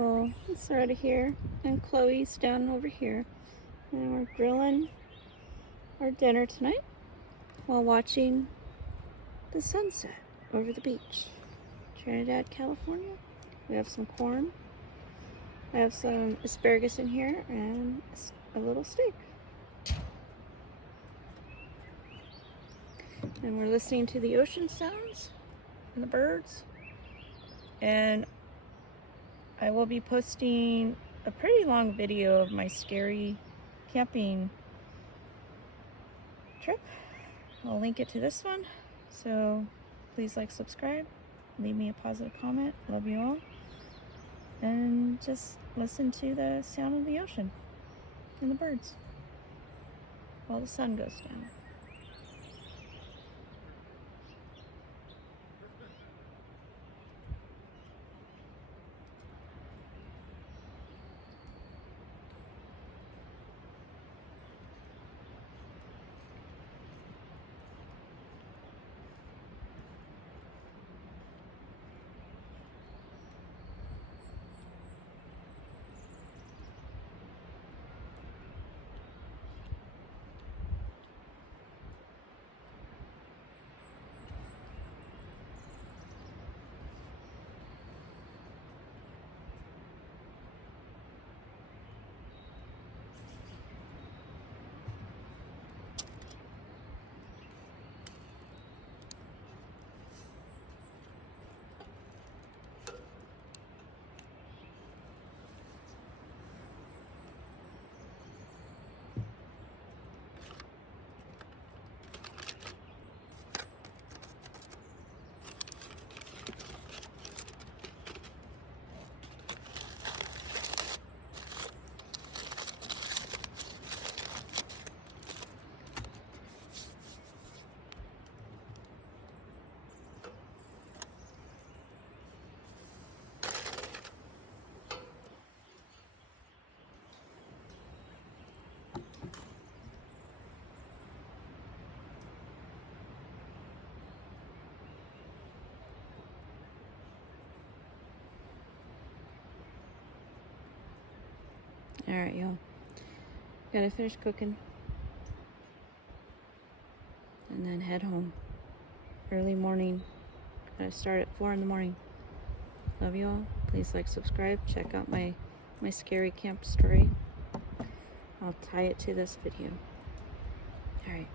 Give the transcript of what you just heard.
Oh, it's already here. And Chloe's down over here. And we're grilling our dinner tonight while watching the sunset over the beach. Trinidad, California. We have some corn. I have some asparagus in here and a little steak. And we're listening to the ocean sounds and the birds. And I will be posting a pretty long video of my scary camping trip. I'll link it to this one. So please like, subscribe, leave me a positive comment. Love you all. And just listen to the sound of the ocean and the birds while the sun goes down. Alright, y'all. Gotta finish cooking. And then head home. Early morning. Gotta start at 4 in the morning. Love you all. Please like, subscribe. Check out my scary camp story. I'll tie it to this video. Alright.